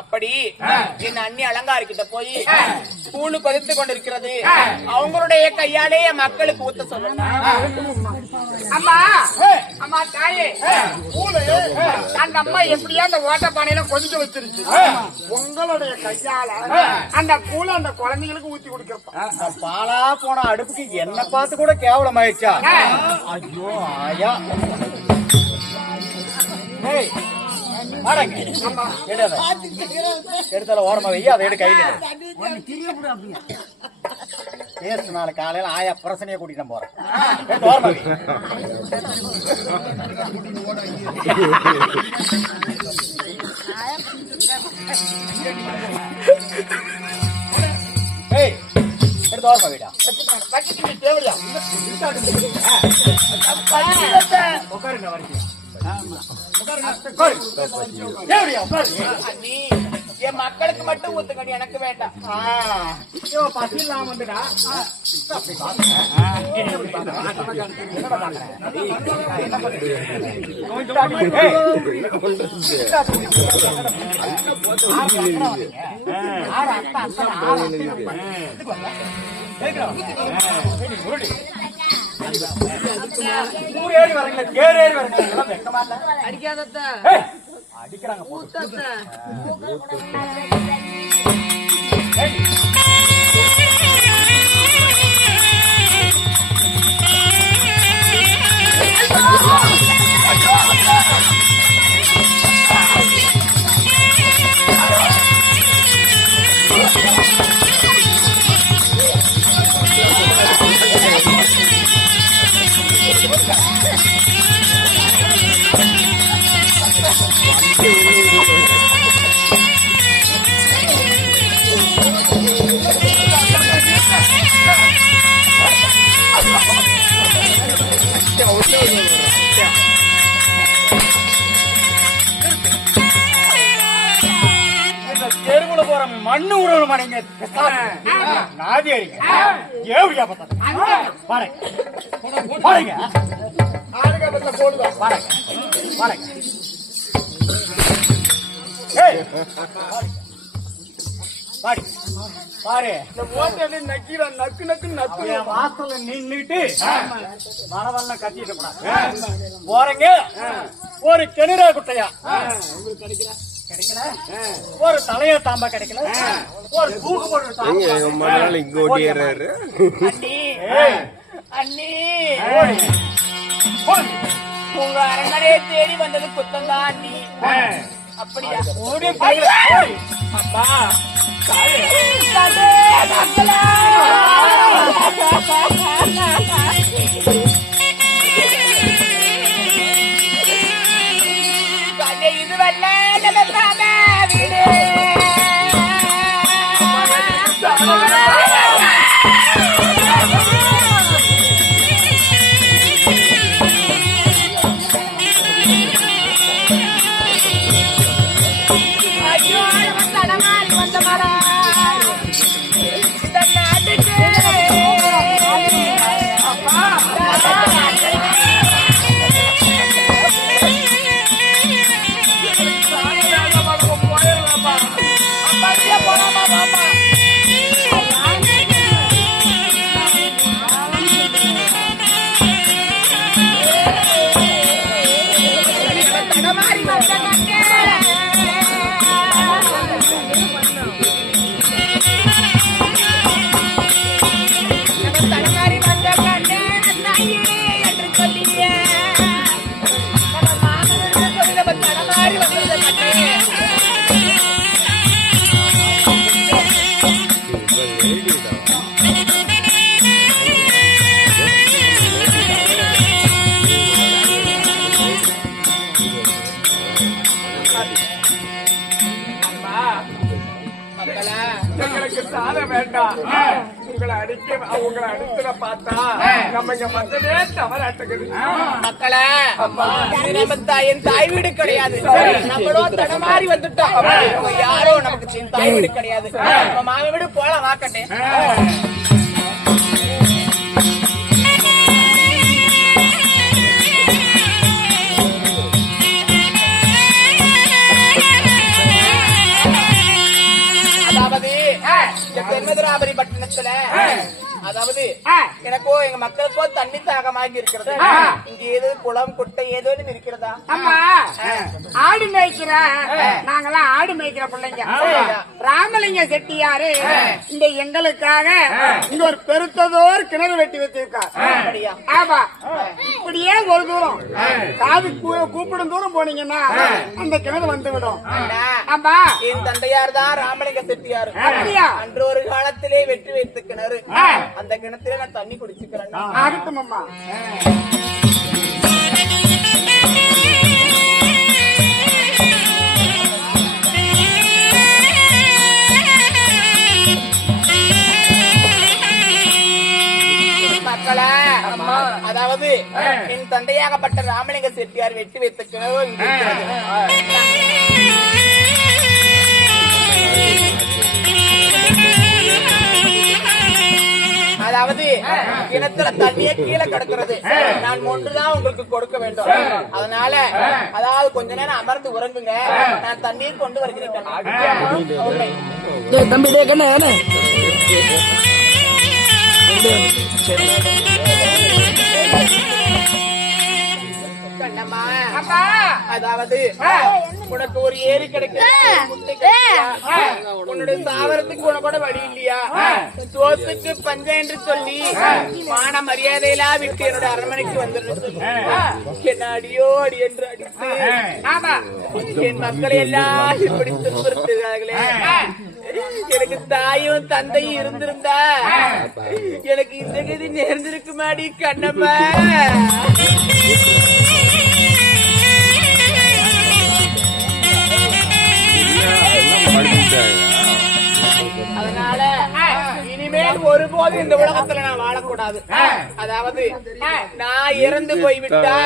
அப்படி என் அண்ணி அலங்காரிக்கிட்ட போய் கூழு கொதித்து கொண்டிருக்கிறது, அவங்களுடைய கையாலே மக்களுக்கு ஊத்த சொல்லணும். அம்மா அம்மா தாயே, அந்த அம்மா எப்படியா அந்த ஓட்ட பானையில கொதிக்க வச்சிருச்சு. உங்களுடைய கையால அந்த கூழ அந்த குழந்தைங்களுக்கு ஊத்தி கொடுக்கிறப்ப பாலா போன அடுப்புக்கு என்ன பார்த்து கூட கேவலம் ஆயிடுச்சா? ஐயோ ஆயா, எடுத்தால ஓரமா வைய, அதை எடு கையில பேசு. நாளை காலையில ஆயா பிரசனைய கூட்டிட்டு போறேன். ஓரமா எடுத்து ஓரமா வீடா தேவையா உட்காருங்க வரைக்கும். என் மக்களுக்கு மட்டும் ஊத்துக்கடி, எனக்கு வேண்டாம். பசி இல்லாம வந்துடா. ஊரேறி வரீங்களா, கேரேறி வரீங்களா? வெக்கமா இல்ல? அடிக்காத அடிக்கிறாங்க. தெருவுல போற மண்ணு உறவு மனைங்க நாதி அடிங்க. ஏவியா பாருங்க பாருங்க ஆடுகப்பத்துல போடுவா பாருங்க பாருங்க. பாரு பாரு, இந்த ஓட்டல நக்கிற நக்கு நக்கு நக்கு வாசல்ல நின்னுட்டு மனவெல்லாம் கத்திட்டு கூடாது. போறீங்க ஒரு கெனிரா குட்டையா கிடைக்கல, ஒரு தலைய தாம்பா கிடைக்கல, ஒரு தூக்கு போட்டு அண்ணி உங்க அரங்கரே தேடி வந்தது குத்தம்தான் அண்ணி. அப்படியா? அப்பா இது வல்ல வீடு உங்களை அடித்துல பார்த்தா நம்ம இங்க மத்ததே தவறாட்டுக்குது. மக்களே, என் தாய் வீடு கிடையாது. நம்மளும் தடமாறி வந்துட்டோம். யாரோ நமக்கு தாய் வீடு கிடையாது. நம்ம மாமி வீடு போல வாக்கட்டேன். திருமதுராபுரி பட்டணத்துல அதாவது எனக்கோ எங்க மக்களுக்கோ தண்ணி தாகமாகி இருக்கிறது. இங்க ஏதோ குளம் குட்டை ஏதோ இருக்கிறதா? ஆமா, ஆடு மேய்க்கிற நாங்கெல்லாம் ஆடு மேய்க்கிற பிள்ளைங்க. ராமலிங்க செட்டியாரு இந்த எங்களுக்காக இங்க ஒரு பெருத்ததோர் கிணறு வெட்டி வச்சிருக்காரு. ஆமா, இப்படியே ஒரு தூரம் காது கூப்பிடும் தூரம் போனீங்கன்னா அந்த கிணறு வந்து விடும். ஆமா, என் தந்தையார் தான் ராமலிங்க செட்டியார். அப்படியா? அன்று ஒரு காலத்திலே வெற்றி வைத்த கிணறு. அந்த கிணத்துல நான் தண்ணி குடிச்சுக்கிறேன். ஆகட்டும் அம்மா. மக்களே, அதாவது என் தந்தையாகப்பட்ட ராமலிங்க செட்டியார் வெற்றி வைத்த கிணறு இங்க இருக்கிறது. அதாவது கிணத்துல தண்ணியே கீழே கிடக்கிறது. நான் ஒன்றுதான் உங்களுக்கு கொடுக்க வேண்டும். அதனால அதாவது கொஞ்ச நேரம் அமர்ந்து உறங்குங்க, நான் தண்ணீர் கொண்டு வருகிறேன். தம்பி அதாவது உனக்கு ஒரு ஏரி கிடைக்கும், உன்னுடைய சாவரத்துக்கு உனக்கு கூட வழி இல்லையா? சோத்துக்கு பஞ்சம் என்று சொல்லி மான மரியாதையெல்லாம் விட்டு என்னோட அரண்மனைக்கு வந்துடுறது. என்ன அடியோ அடி என்று அடித்து என் மக்களை எல்லாம் இப்படி துன்புறுத்துகிறார்களே. எனக்கு தாயும் தந்தையும் இருந்திருந்தா எனக்கு இந்த கதி நேர்ந்திருக்குமாடி கண்ணம்மா. அதனால இனிமேல் ஒருபோது இந்த உலகத்துல நான் வாழக்கூடாது. அதாவது நான் இறந்து போய்விட்டா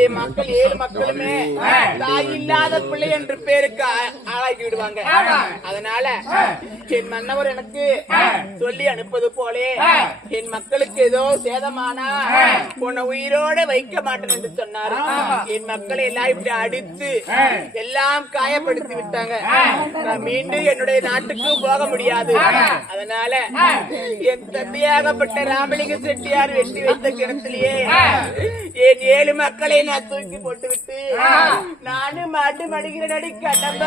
என் மக்கள் 7 மக்களுமே தாய் இல்லாத பிள்ளை என்று பேருக்கு ஆளாக்கி விடுவாங்க. அதனால என் மன்னவர் எனக்கு சொல்லி அனுப்பது போலே என் மக்களுக்கு ஏதோ சேதமானா உன்னை உயிரோட வைக்க மாட்டேன் என்று சொன்னார். என் மக்களை எல்லாம் இப்படி அடித்து எல்லாம் காயப்படுத்தி விட்டாங்க. நான் மீண்டும் என்னுடைய நாட்டுக்கு போக முடியாது. அதனால என் தந்தையாகப்பட்ட ராமலிங்க செட்டியார் வெட்டி வைத்த கிணத்திலேயே என் 7 மக்களை நான் தூக்கி போட்டு விட்டு நானும் மாட்டு மடிகிற நடி கடம்ப.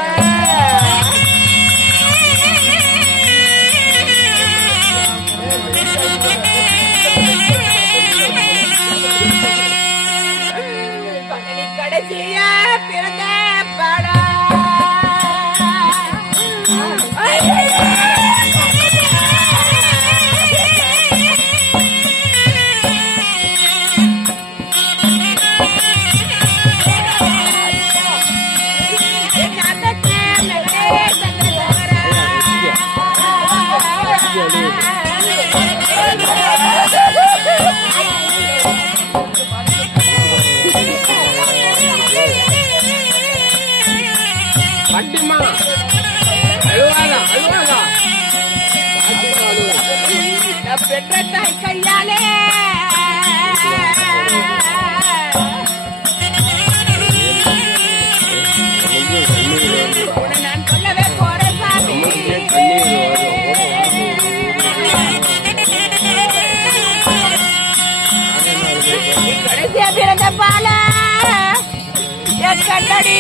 கடைசியா பிறந்த பாடா பெற்ற தாய் கையாலே நான் சொல்லவே போற சாமி. கடைசியா பிறந்த பால கண்ணடி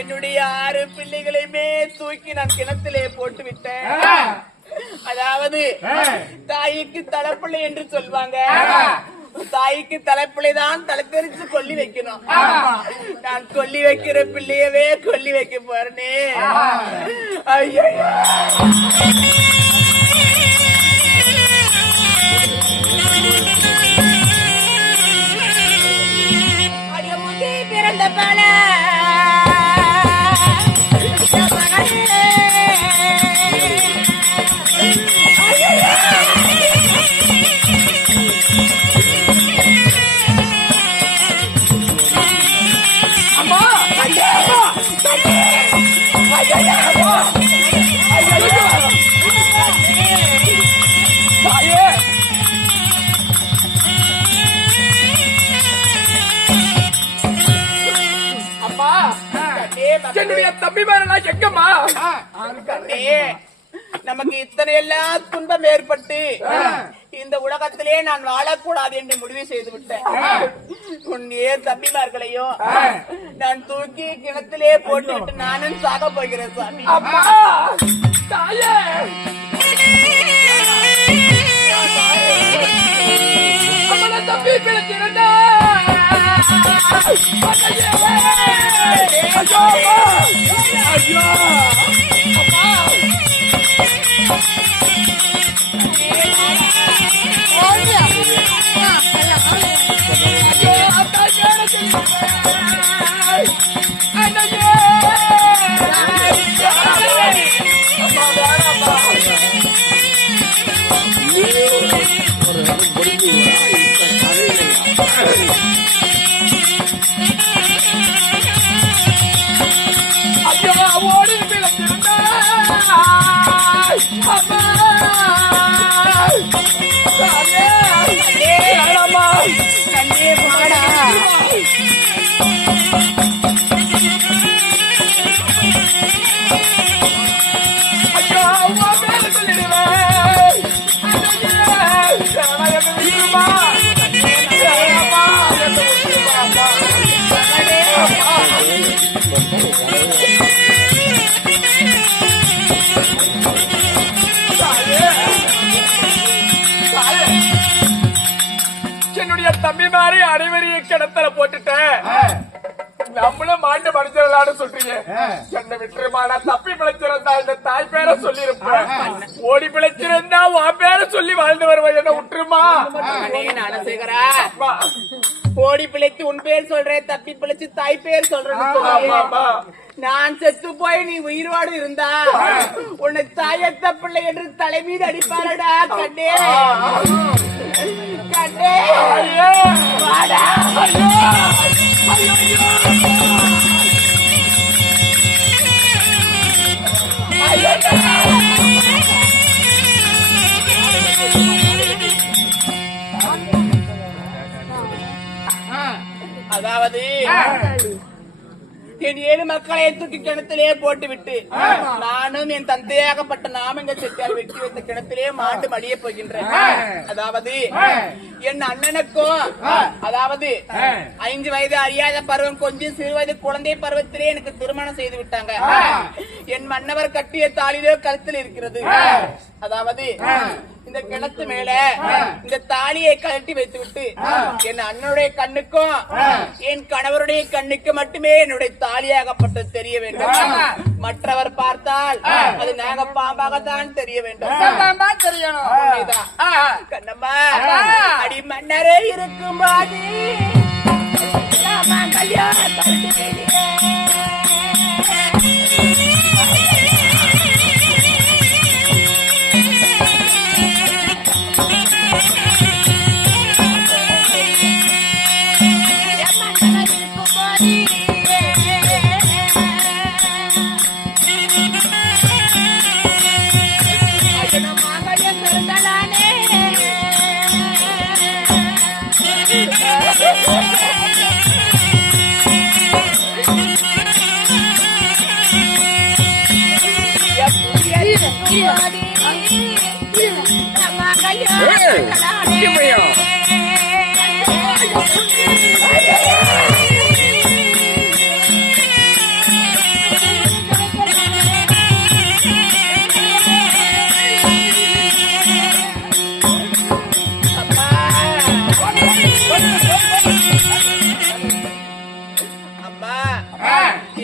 என்னுடைய 6 பிள்ளைகளையுமே தூக்கி நான் கிணத்திலே போட்டு விட்டேன். அதாவது தாய்க்கு தலைப்பிள்ளை என்று சொல்வாங்க. தாய்க்கு தலைப்பிள்ளைதான் தலை தெரிச்சு கொல்லி வைக்கணும். நான் கொல்லி வைக்கிற பிள்ளையவே கொல்லி வைக்க போறேனே. ஐயோ பிறந்த பல என்னுடைய தம்பி மேலாம் எங்கம்மா? நமக்கு இத்தனை எல்லாம் துன்பம் ஏற்பட்டு இந்த உலகத்திலே நான் வாழக்கூடாது என்று முடிவு செய்து விட்டேன். உன் தம்பிமார்களையும் நான் தூக்கி கிணத்திலே போட்டு விட்டு நானும் சாக போகிறேன் சாமி. அம்மா தாயே தம்பி பிழைச்சிருந்தா ஐயோ அம்மா தம்பி மாதிரி அனைவரையும் கிணத்துல போட்டுட்டேன். நம்மளும் மாண்டு மடிச்சிடலான்னு சொல்றீங்க. என்ன விட்டுருமாடா, தப்பி பிழைச்சிருந்தா இந்த தாய் பேரை சொல்லி இருப்பேன். ஓடி பிழைச்சிருந்தா உன் பேரை சொல்லி வாழ்ந்து வருவேன். என்ன விட்டுருமா? ஓடி பிழைத்து உன் பேர் சொல்றேன், தப்பி பிழைச்சு தாய் பேர் சொல்றேன். நான் செத்து போய் நீ உயிரோடு இருந்தா உன்னை தாயத்த பிள்ளை என்று தலை மீது அடிப்பாரடா. கண்டே கண்டே வாடா. அதாவது என் 7 மக்களை தூக்கி கிணத்திலே போட்டு விட்டு நானும் என் தந்தையாகப்பட்ட நாமங்க செட்டியார் வெட்டி வைத்த கிணத்திலே மாண்டு மடிய போகின்றேன். அதாவது என் அண்ணனுக்கும் அதாவது 5 வயது அறியாத பருவம் கொஞ்சம் சிறு வயது குழந்தை பருவத்திலே எனக்கு திருமணம் செய்து விட்டாங்க. என் மன்னவர் கட்டிய தாலியோ கழுத்தில் இருக்கிறது. அதாவது இந்த கிணத்து மேல இந்த தாலியை கழட்டி வைத்து விட்டு என் அண்ணனுடைய கண்ணுக்கும் என் கணவருடைய கண்ணுக்கு மட்டுமே என்னுடைய தாலியாகப்பட்டது தெரிய வேண்டும். மற்றவர் பார்த்தால் அது நாக பாம்பாகத்தான் தெரிய வேண்டும். கண்ணம்மா அடி மன்னரே இருக்கும்போது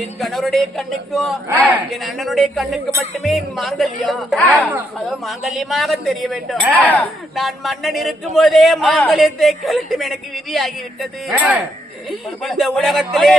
என் கணவருடைய கண்ணுக்கும் என் அண்ணனுடைய கண்ணுக்கு மட்டுமே என் மாங்கல்யம் அதாவது மாங்கல்யமாக தெரிய வேண்டும். நான் மன்னன் இருக்கும் போதே மாங்கல்யத்தை கழட்டும் எனக்கு விதியாகிவிட்டது. இந்த உலகத்திலே